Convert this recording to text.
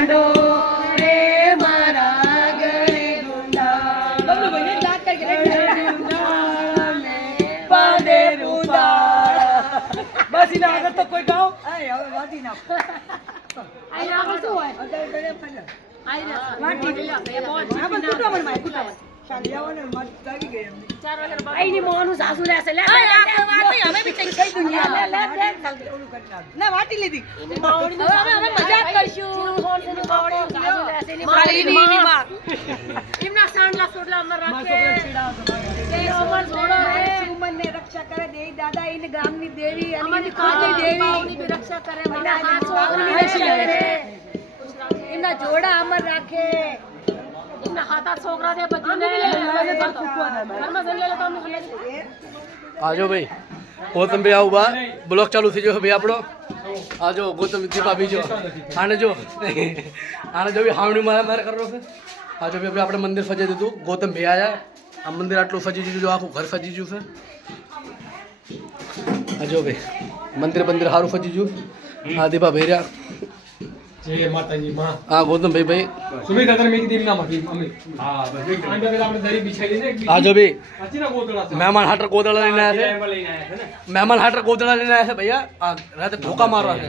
માંડો રે મારા ગળે ગુંડા પાદે રૂડા બસ એના આગળ તો કોઈ ગાઓ હવે વાટી નાખ આઈ આગળ શું હોય આઈ વાટી એ બહુ કુટો મન માય કુટો શાલિયાઓને મત કરી ગઈ એમ 4 વાગે આઈ ની મોનું સાસુ લેશે લે વાટી હવે બી થઈ ગઈ દુનિયા લે ઓલું કરી નાખ ના વાટી લીધી એની બાવડી હવે અમે મજાક કરશું ફોન થી બાવડી સાસુ લેશે ની મારી ની માં એમના સાંડલા સોડલા અમર રાખે એ અમર છોડો હે સુમન ને રક્ષા કરે દેવી દાદા ઈને ગામની દેવી અને કાલી દેવી બાવડી ની રક્ષા કરે મના છોકરીની રક્ષા કરે એમના જોડા અમર રાખે इतना हाथा छोकरा दे बच्चे घरमा से ले लेता हूं आजो भाई गौतम भाई आऊ बा ब्लॉग चालू थी जो भाई आपड़ो आजो गौतम दीपा बीजो आने जो भी हावणी मारे कर रो है आजो भी આપણે મંદિર સજાઈ દીધું ગૌતમ ભાઈ આયા આ મંદિર આટલું સજી દીધું જો આખું ઘર સજી ગયું છે આજો ભાઈ મંદિર સારું સજી ગયું આ દીપા ભૈર્યા जय माताजी मां हाँ गौतम भाई भाई सुमी कदर में की टीम ना मकी अमी हां बस एक आंडा वेला આપણે દરી બિછાઈ દે ને आजो भी સાચી ના ગોતળા છે મહેમાન હાટર ગોદડા લઈને આયા છે લઈને આયા છે ને મહેમાન હાટર ગોદડા લઈને આયા છે ભૈયા આ રાતે ધોકા મારવા છે